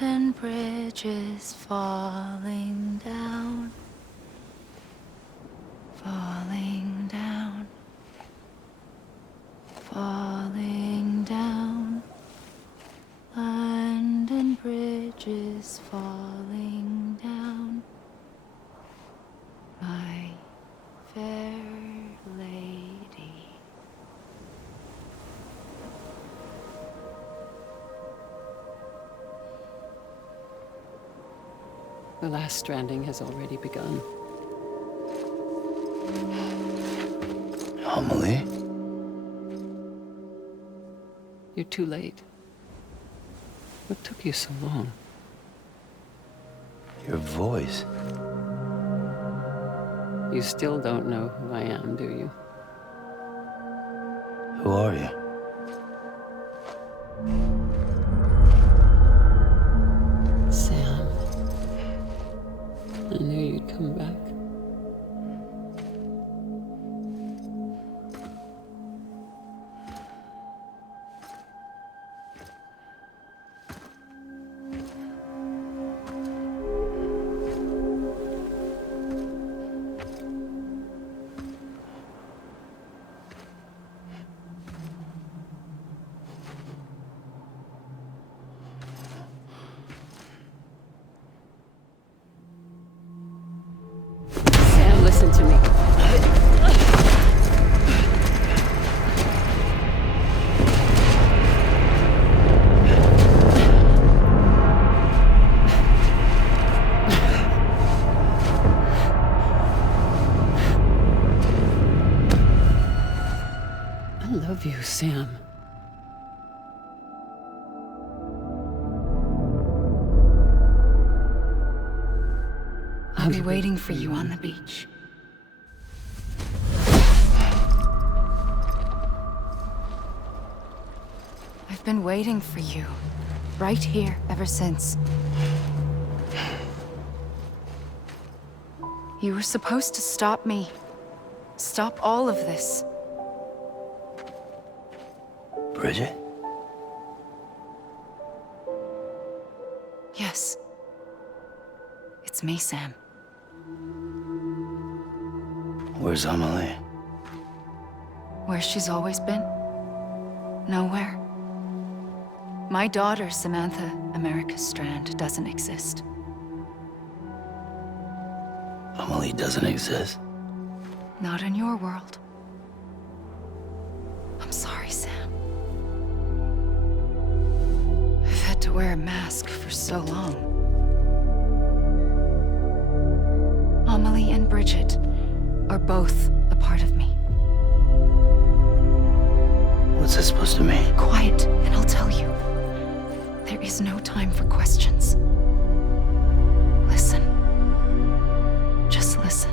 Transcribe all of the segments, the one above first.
and bridges falling down, falling down, falling down. London Bridge is falling down, my fair lady. The last stranding has already begun. Amelie? You're too late. What took you so long? Your voice. You still don't know who I am, do you? Who are you? Sam. I knew you'd come back. Sam, listen to me. I love you, Sam. I'll be waiting for you on the beach. I've been waiting for you, right here, ever since. You were supposed to stop me. Stop all of this. Bridget? Yes. It's me, Sam. Where's Amelie? Where she's always been. Nowhere. My daughter, Samantha America Strand, doesn't exist. Amelie doesn't exist. Not in your world. I'm sorry, Sam. I've had to wear a mask for so long. Amelie and Bridget are both a part of me. What's that supposed to mean? Quiet, and I'll tell you. There is no time for questions. Listen. Just listen.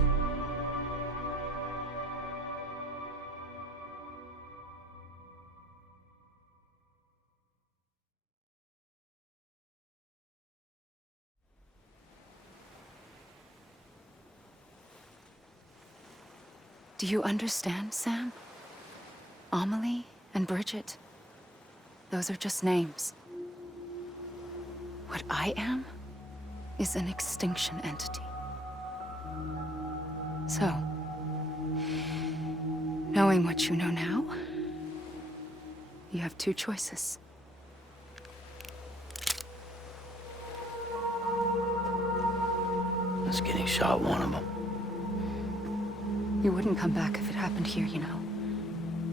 Do you understand, Sam? Amelie and Bridget, those are just names. What I am is an extinction entity. So, knowing what you know now, you have two choices. Is getting shot one of them? You wouldn't come back if it happened here, you know.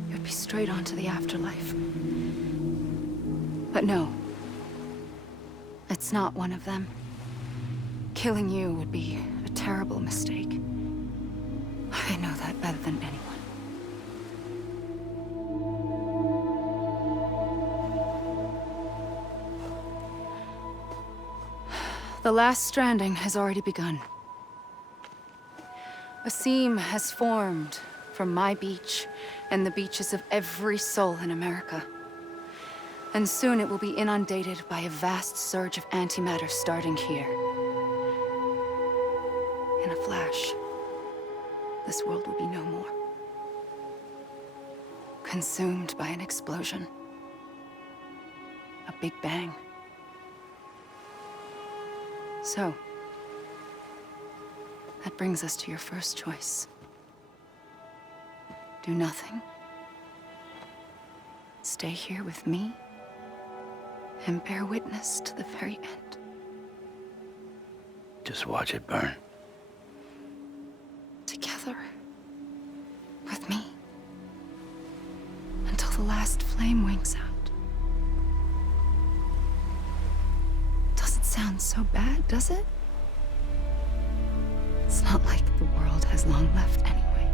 You'd be straight on to the afterlife. But no. It's not one of them. Killing you would be a terrible mistake. I know that better than anyone. The last stranding has already begun. A seam has formed from my beach and the beaches of every soul in America. And soon it will be inundated by a vast surge of antimatter starting here. In a flash, this world will be no more. Consumed by an explosion. A big bang. So, that brings us to your first choice. Do nothing. Stay here with me and bear witness to the very end. Just watch it burn. Together. With me. Until the last flame winks out. Doesn't sound so bad, does it? It's not like the world has long left anyway.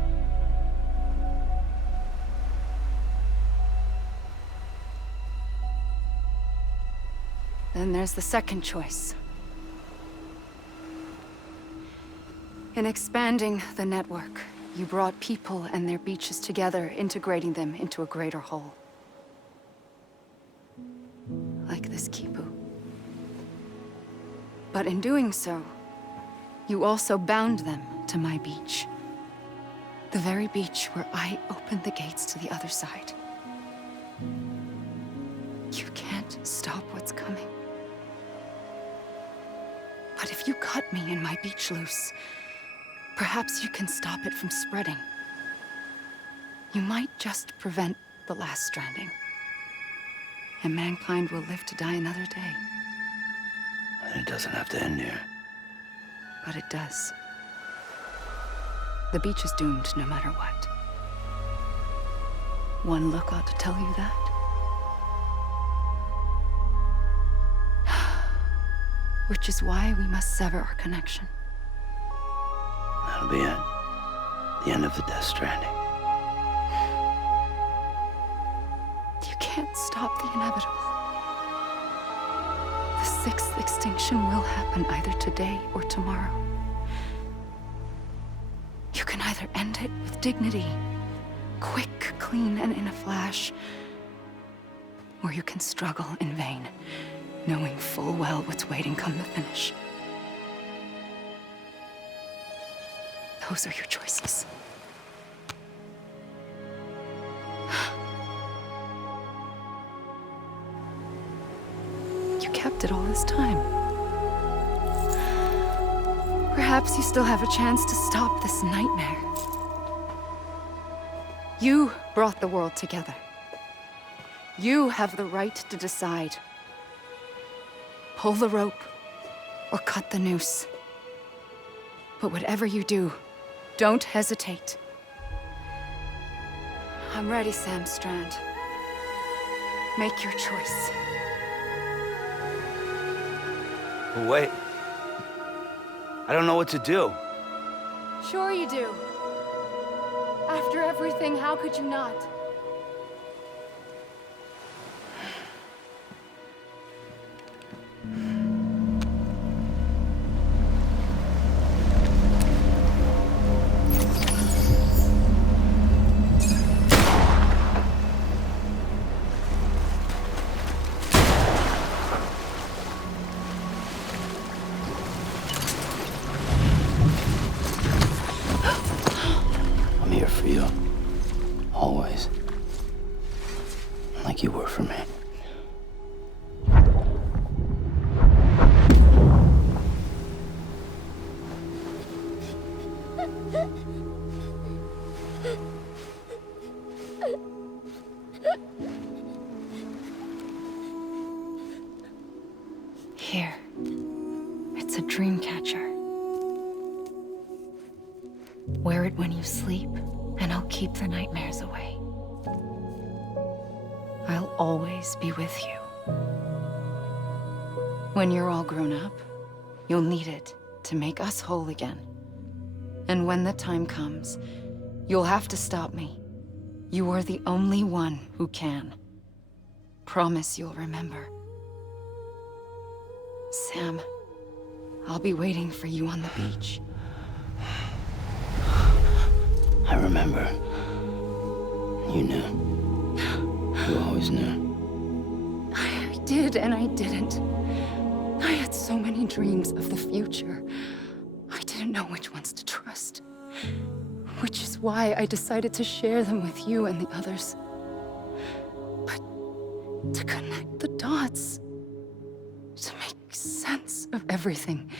Then there's the second choice. In expanding the network, you brought people and their beaches together, integrating them into a greater whole. Like this Kipu. But in doing so, you also bound them to my beach. The very beach where I opened the gates to the other side. You can't stop what's coming. But if you cut me and my beach loose, perhaps you can stop it from spreading. You might just prevent the last stranding. And mankind will live to die another day. And it doesn't have to end here. But it does. The beach is doomed no matter what. One look ought to tell you that. Which is why we must sever our connection. That'll be it. The end of the Death Stranding. You can't stop the inevitable. The sixth extinction will happen either today or tomorrow. You can either end it with dignity, quick, clean, and in a flash, or you can struggle in vain, knowing full well what's waiting come the finish. Those are your choices. You kept it all this time. Perhaps you still have a chance to stop this nightmare. You brought the world together. You have the right to decide. Pull the rope or cut the noose. But whatever you do, don't hesitate. I'm ready, Sam Strand. Make your choice. But wait. I don't know what to do. Sure you do. After everything, how could you not? I'm here for you. Always. Like you were for me. Here. It's a dream catcher. Wear it when you sleep, and I'll keep the nightmares away. I'll always be with you. When you're all grown up, you'll need it to make us whole again. And when the time comes, you'll have to stop me. You are the only one who can. Promise you'll remember. Sam, I'll be waiting for you on the beach. I remember. You knew. You always knew. I did and I didn't. I had so many dreams of the future. I didn't know which ones to trust. Which is why I decided to share them with you and the others. But to connect the dots, To make sense of everything,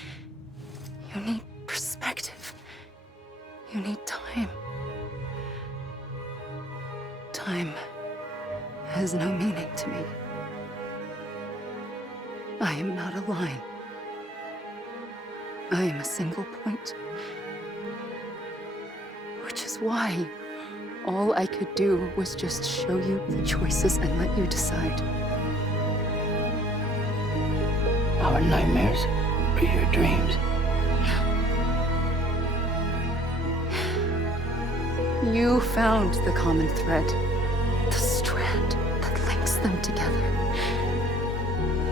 you need perspective. You need time. Time has no meaning to me. I am not a line. I am a single point. Which is why all I could do was just show you the choices and let you decide. Our nightmares are your dreams. You found the common thread, the strand that links them together.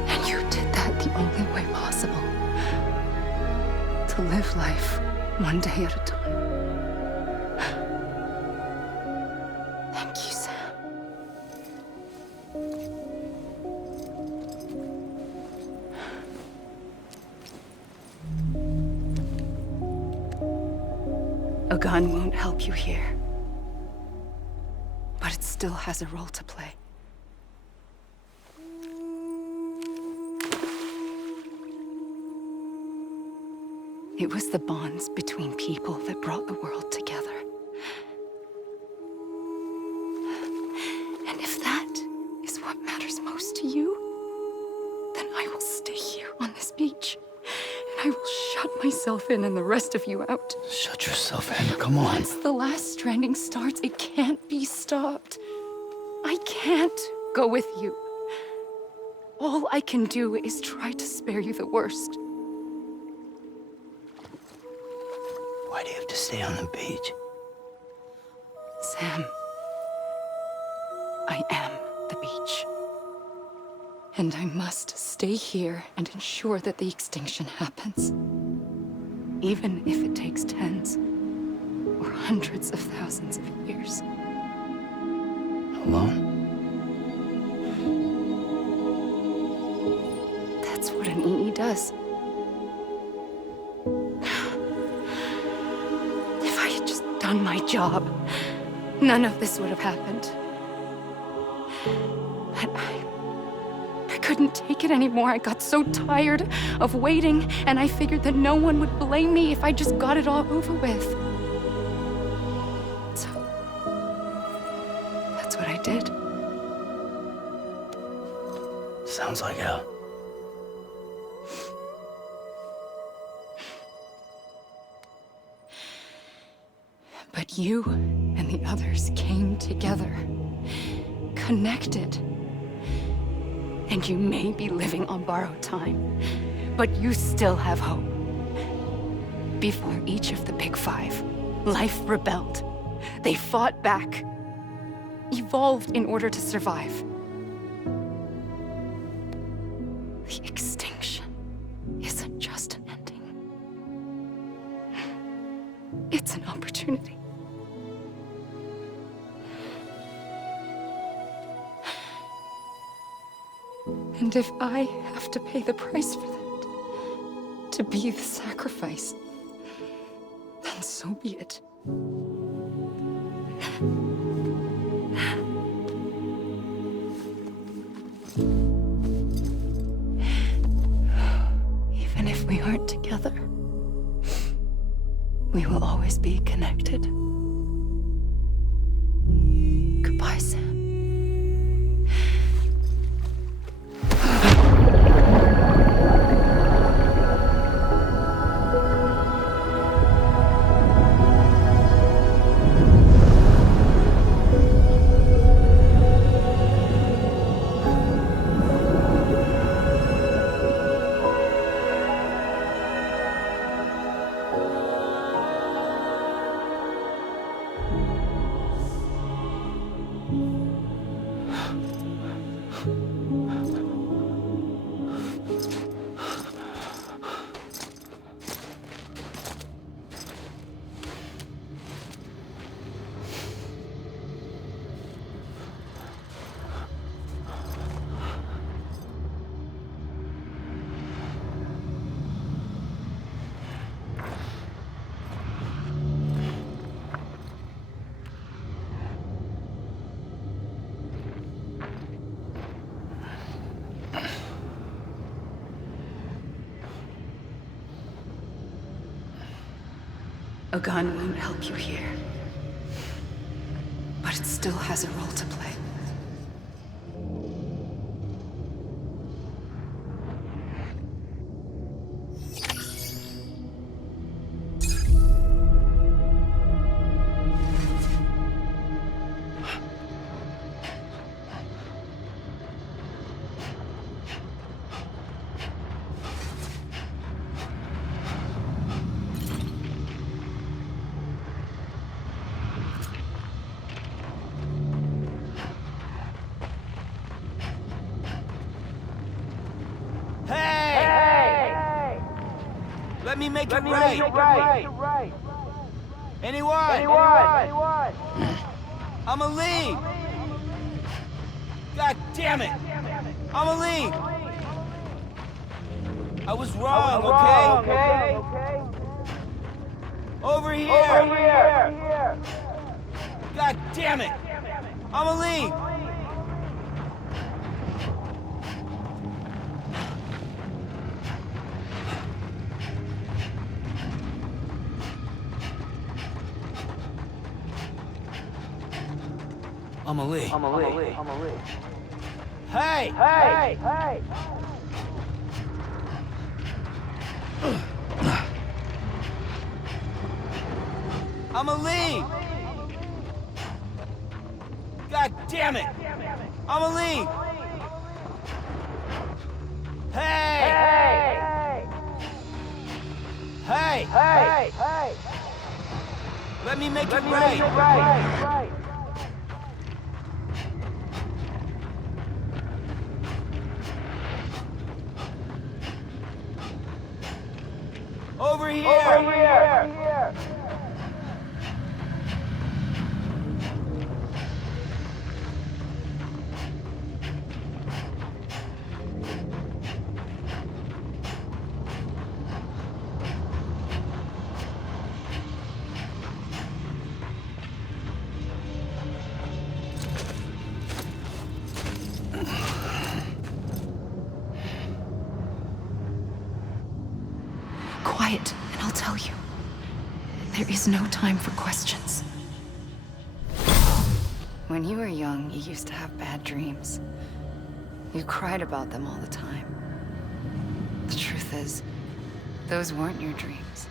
And you did that the only way possible. To live life one day at a time. Thank you, Sam. A gun won't help you here. But it still has a role to play. It was the bonds between people that brought the world together. And if that is what matters most to you, then I will stay here on this beach. And I will shut myself in and the rest of you out. Shut yourself in, come on. Once the last stranding starts, it can't be stopped. I can't go with you. All I can do is try to spare you the worst. Why do you have to stay on the beach? Sam, I am the beach. And I must stay here and ensure that the extinction happens. Even if it takes tens or hundreds of thousands of years. Alone? That's what an EE does. If I had just done my job, none of this would have happened. But I couldn't take it anymore. I got so tired of waiting, and I figured that no one would blame me if I just got it all over with. So, that's what I did. Sounds like hell. But you and the others came together, connected. And you may be living on borrowed time, but you still have hope. Before each of the Big Five, life rebelled. They fought back, evolved in order to survive. The extinction isn't just an ending. It's an opportunity. And if I have to pay the price for that, to be the sacrifice, then so be it. Even if we aren't together, we will always be connected. Goodbye, Sam. A gun won't help you here. But it still has a role to play. Let me make it right. Anyone? I'ma leave. God damn it. I'ma leave. I was wrong, okay? Over here. God damn it. I'ma leave. I'ma leave. Hey! I'ma leave! God damn it! I'ma leave! Hey! Let me make it right! Over here! Quiet, and I'll tell you. There is no time for questions. When you were young, you used to have bad dreams. You cried about them all the time. The truth is, those weren't your dreams.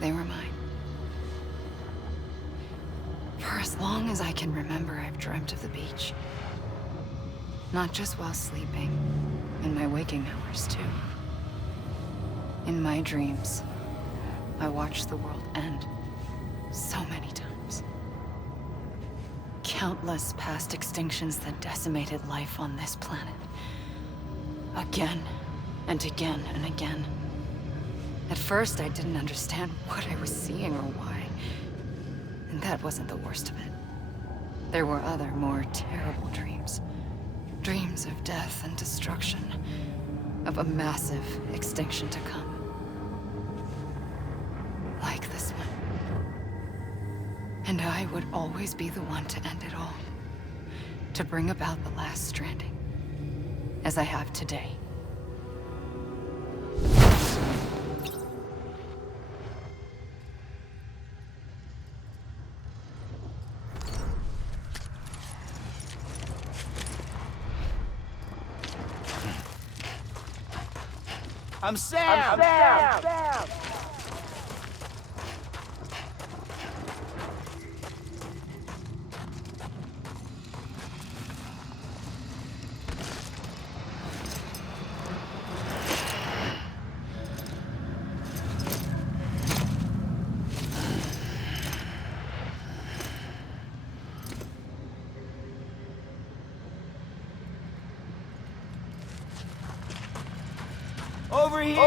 They were mine. For as long as I can remember, I've dreamt of the beach. Not just while sleeping, in my waking hours, too. In my dreams, I watched the world end so many times. Countless past extinctions that decimated life on this planet. Again and again and again. At first, I didn't understand what I was seeing or why. And that wasn't the worst of it. There were other, more terrible dreams. Dreams of death and destruction. Of a massive extinction to come. Like this one. And I would always be the one to end it all. To bring about the last stranding. As I have today. I'm Sam! Over here!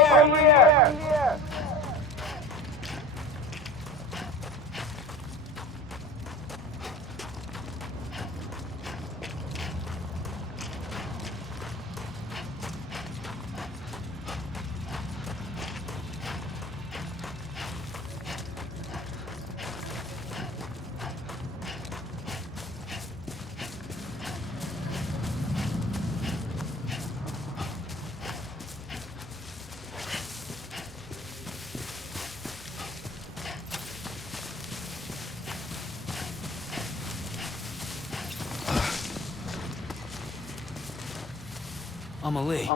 Amelie.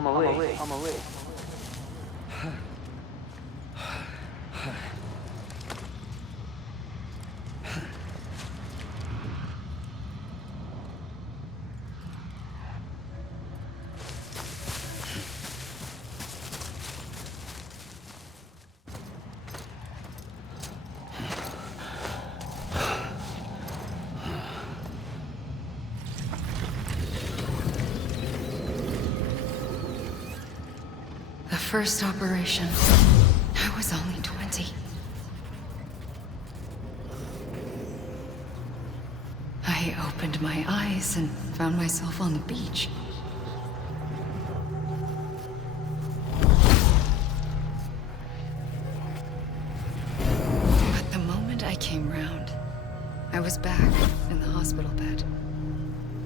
The first operation, I was only 20. I opened my eyes and found myself on the beach. But the moment I came round, I was back in the hospital bed.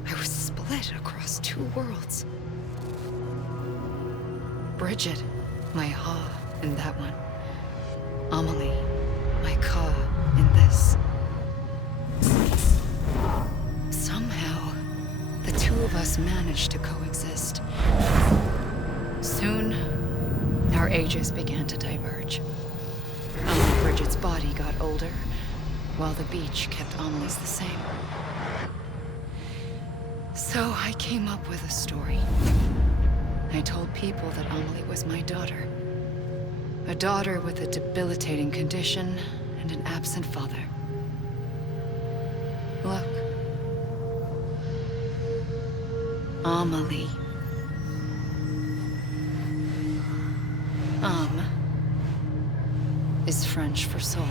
I was split across two worlds. Bridget, my Ha in that one. Amelie, my Ka in this. Somehow, the two of us managed to coexist. Soon, our ages began to diverge. Bridget's body got older, while the beach kept Amelie's the same. So I came up with a story. I told people that Amelie was my daughter. A daughter with a debilitating condition and an absent father. Look. Amelie. Am is French for soul.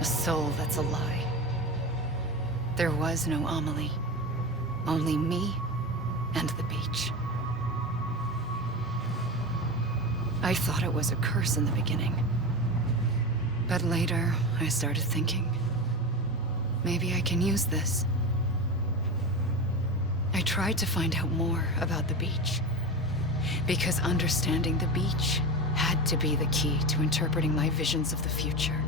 A soul that's a lie. There was no Amelie. Only me and the beach. I thought it was a curse in the beginning. But later, I started thinking, maybe I can use this. I tried to find out more about the beach. Because understanding the beach had to be the key to interpreting my visions of the future.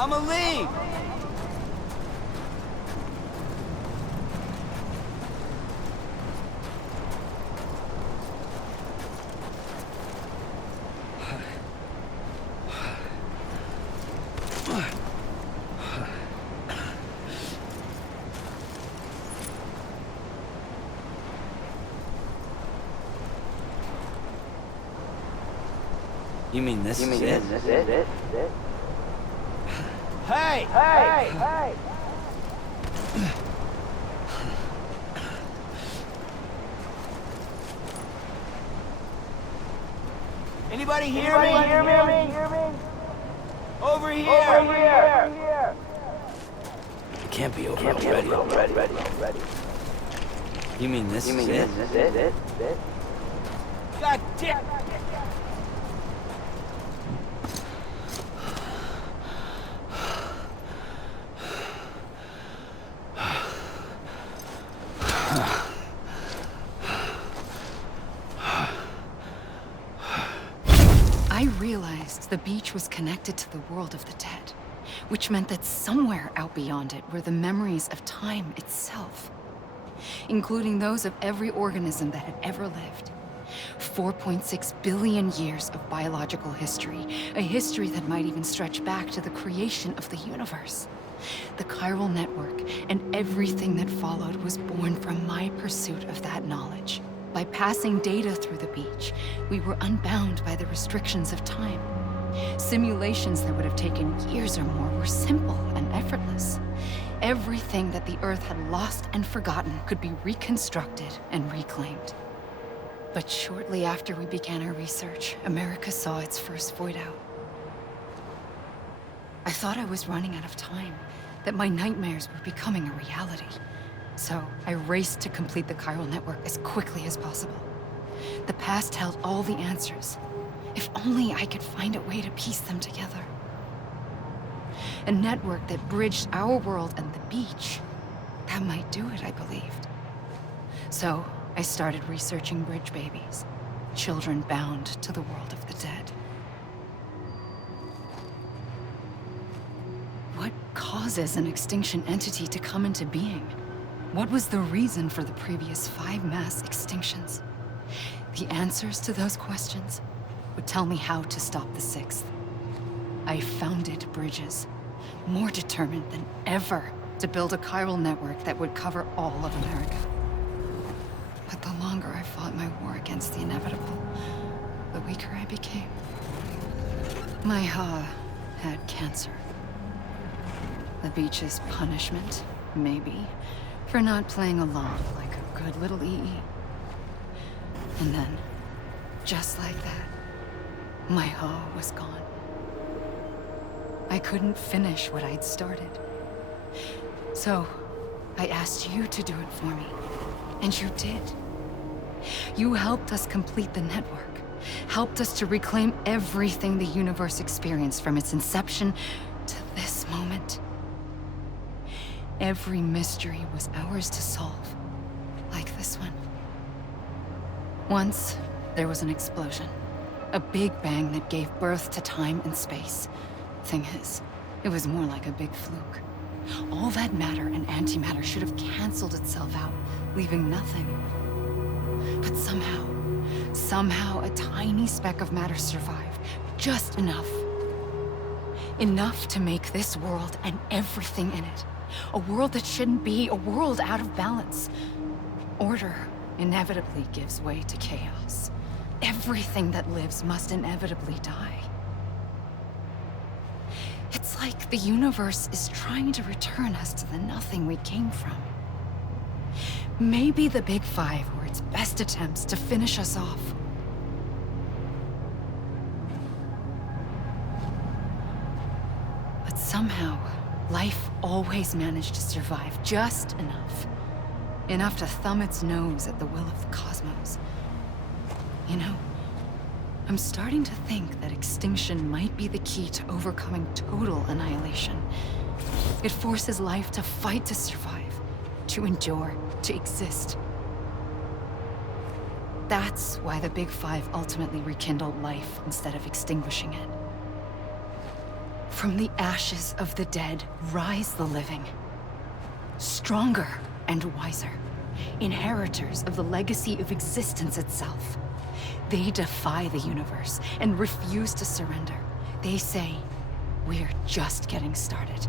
Amelie! You mean this is it? Hey! Hey! Anybody hear me? Over here! It can't be over already. You mean this is it? God damn! I realized the beach was connected to the world of the dead, which meant that somewhere out beyond it were the memories of time itself, including those of every organism that had ever lived. 4.6 billion years of biological history, a history that might even stretch back to the creation of the universe. The chiral network and everything that followed was born from my pursuit of that knowledge. By passing data through the beach, we were unbound by the restrictions of time. Simulations that would have taken years or more were simple and effortless. Everything that the Earth had lost and forgotten could be reconstructed and reclaimed. But shortly after we began our research, America saw its first void out. I thought I was running out of time, that my nightmares were becoming a reality. So I raced to complete the chiral network as quickly as possible. The past held all the answers. If only I could find a way to piece them together. A network that bridged our world and the beach. That might do it, I believed. So I started researching bridge babies, children bound to the world of the dead. What causes an extinction entity to come into being? What was the reason for the previous 5 mass extinctions? The answers to those questions would tell me how to stop the 6th. I founded bridges, more determined than ever to build a chiral network that would cover all of America. But the longer I fought my war against the inevitable, the weaker I became. My Ha had cancer. The beach's punishment, maybe, for not playing along like a good little EE. And then, just like that, my Ha was gone. I couldn't finish what I'd started. So, I asked you to do it for me, and you did. You helped us complete the network, helped us to reclaim everything the universe experienced from its inception to this moment. Every mystery was ours to solve, like this one. Once, there was an explosion. A big bang that gave birth to time and space. Thing is, it was more like a big fluke. All that matter and antimatter should have canceled itself out, leaving nothing. But somehow a tiny speck of matter survived. Just enough. Enough to make this world and everything in it. A world that shouldn't be, a world out of balance. Order inevitably gives way to chaos. Everything that lives must inevitably die. It's like the universe is trying to return us to the nothing we came from. Maybe the Big Five were its best attempts to finish us off. But somehow, life always managed to survive just enough. Enough to thumb its nose at the will of the cosmos. You know, I'm starting to think that extinction might be the key to overcoming total annihilation. It forces life to fight to survive, to endure, to exist. That's why the Big Five ultimately rekindled life instead of extinguishing it. From the ashes of the dead rise the living. Stronger and wiser. Inheritors of the legacy of existence itself. They defy the universe and refuse to surrender. They say, we're just getting started.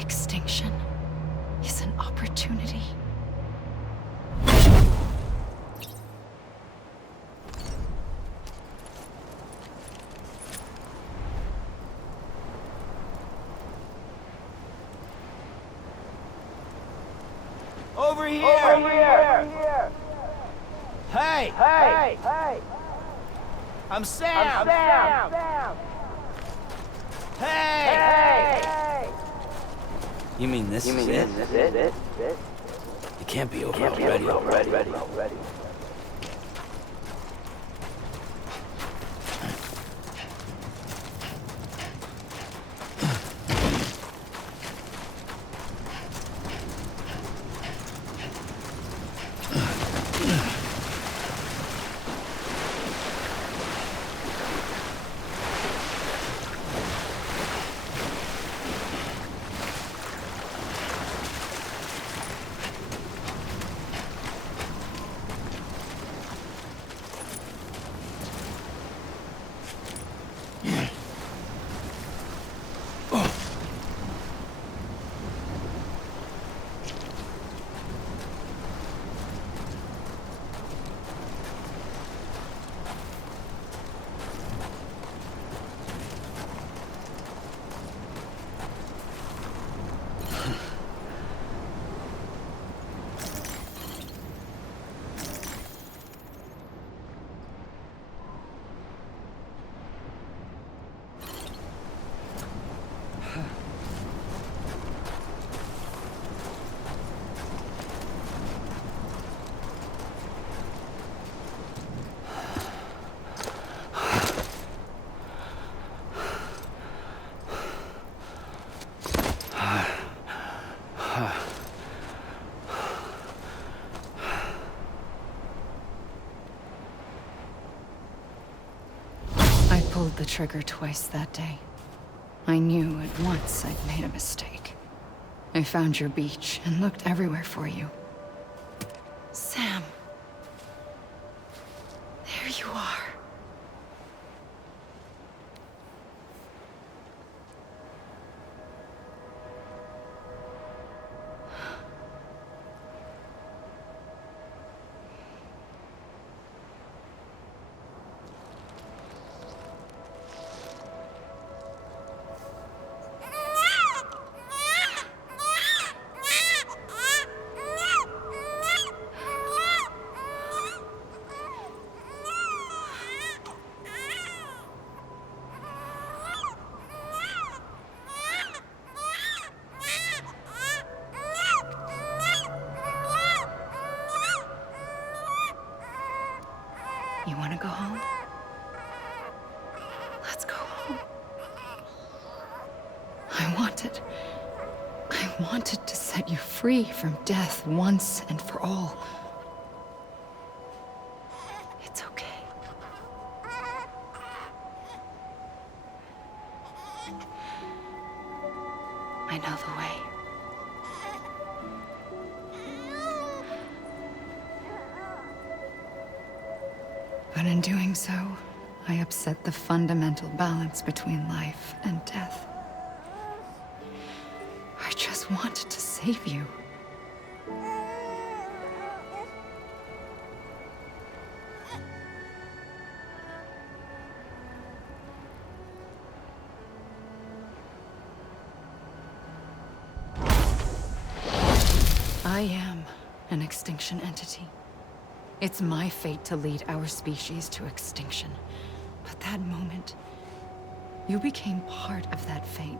Extinction is an opportunity. Over here! Over here! Hey! Hey! Hey! I'm Sam! Hey! Hey! You mean this is it? It can't be over already. pulled the trigger twice that day. I knew at once I'd made a mistake. I found your beach and looked everywhere for you. Sam. There you are. You want to go home? Let's go home. I wanted to set you free from death once and for all. It's okay. I know the way. But in doing so, I upset the fundamental balance between life and death. I just wanted to save you. I am an extinction entity. It's my fate to lead our species to extinction. But that moment, you became part of that fate.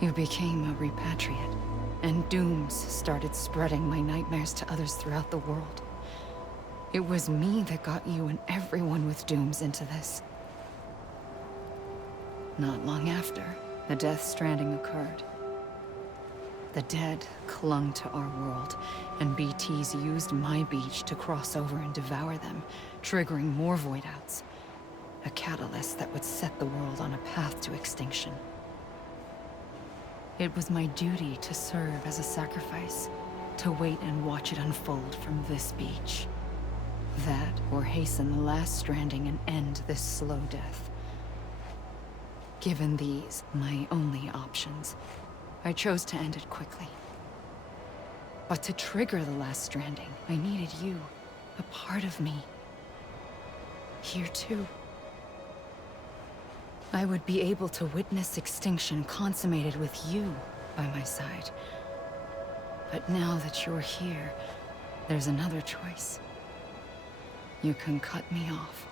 You became a repatriate, and dooms started spreading my nightmares to others throughout the world. It was me that got you and everyone with dooms into this. Not long after, the Death Stranding occurred. The dead clung to our world, and BTs used my beach to cross over and devour them, triggering more void outs. A catalyst that would set the world on a path to extinction. It was my duty to serve as a sacrifice, to wait and watch it unfold from this beach. That, or hasten the last stranding and end this slow death. Given these, my only options, I chose to end it quickly. But to trigger the last stranding, I needed you, a part of me. Here too. I would be able to witness extinction consummated with you by my side. But now that you're here, there's another choice. You can cut me off.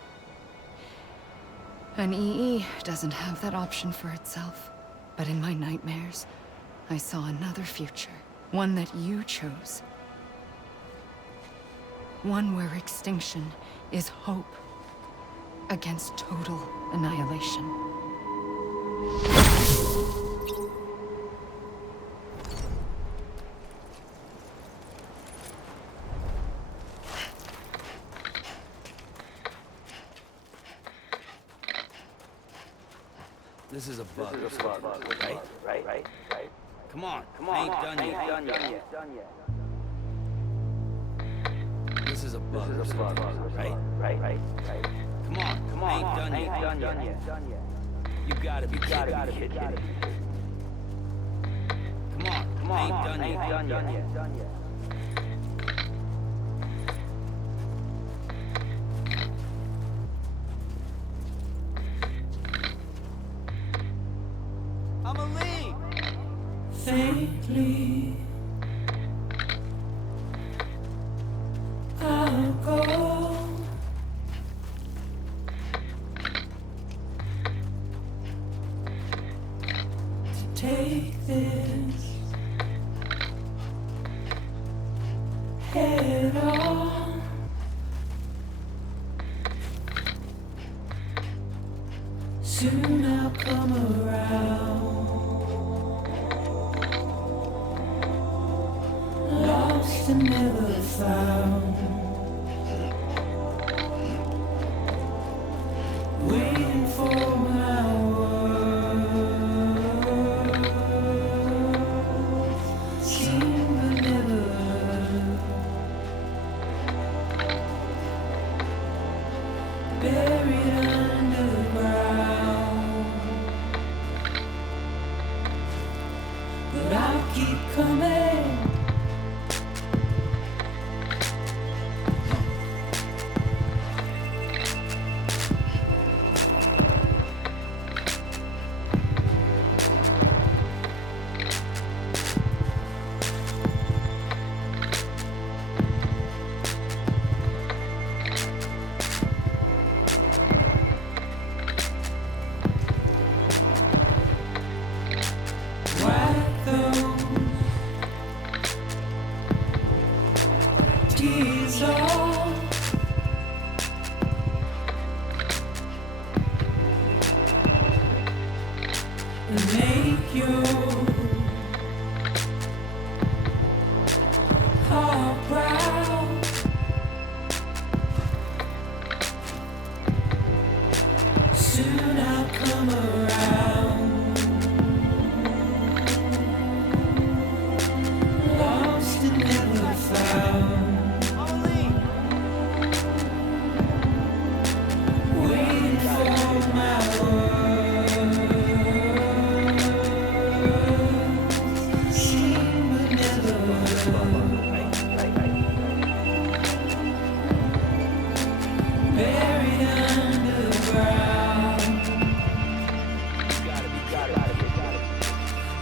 An EE doesn't have that option for itself. But in my nightmares, I saw another future. One that you chose. One where extinction is hope against total annihilation. This is a bug, right? Come on, I ain't done yet. This is a bug, right? Come on, I ain't done yet. You gotta be kidding me. Come on, I ain't done yet. I'ma leave. Faintly, I'll go. To take this head on. Soon I'll come around. Lost and never found. buried underground. But I'll keep coming. Wipe those tears off. And make your heart proud. Soon I'll come around. Lost and never found. Waiting for my words. Seen but never heard. Buried underground.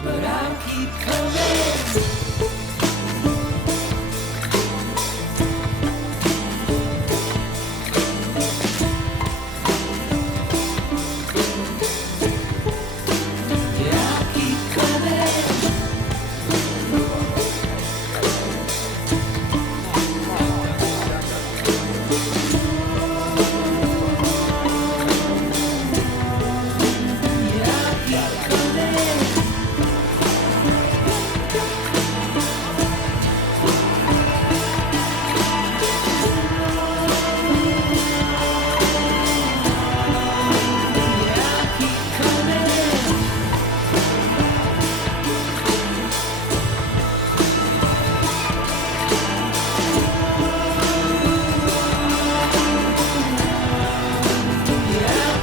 But I'll keep coming. Yeah, I'll keep coming. Yeah, I'll keep coming. Yeah, I'll keep coming. Yeah, I'll keep coming. Yeah, I'll keep coming. Yeah, I'll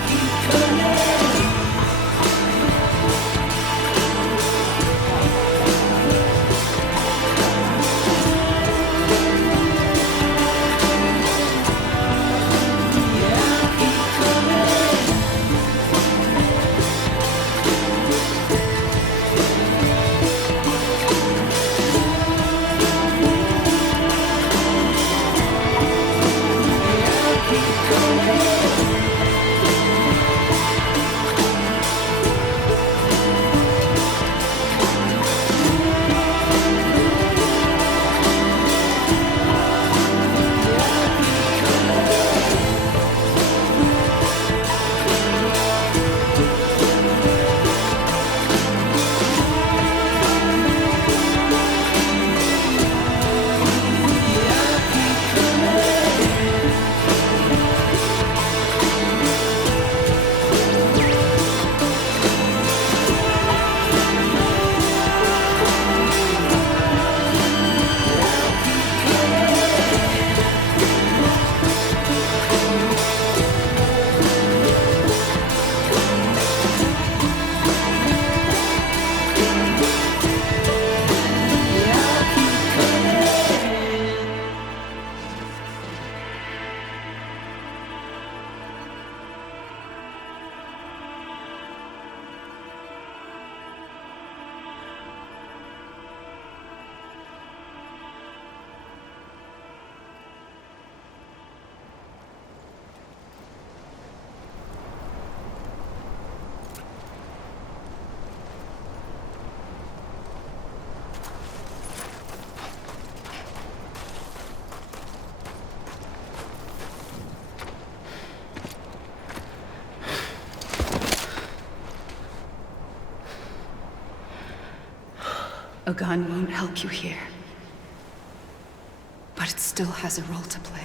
keep coming. A gun won't help you here. But it still has a role to play.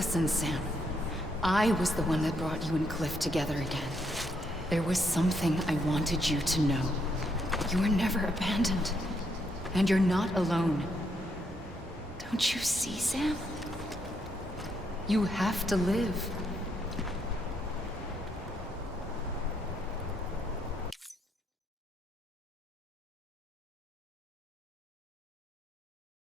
Listen, Sam. I was the one that brought you and Cliff together again. There was something I wanted you to know. You were never abandoned. And you're not alone. Don't you see, Sam? You have to live.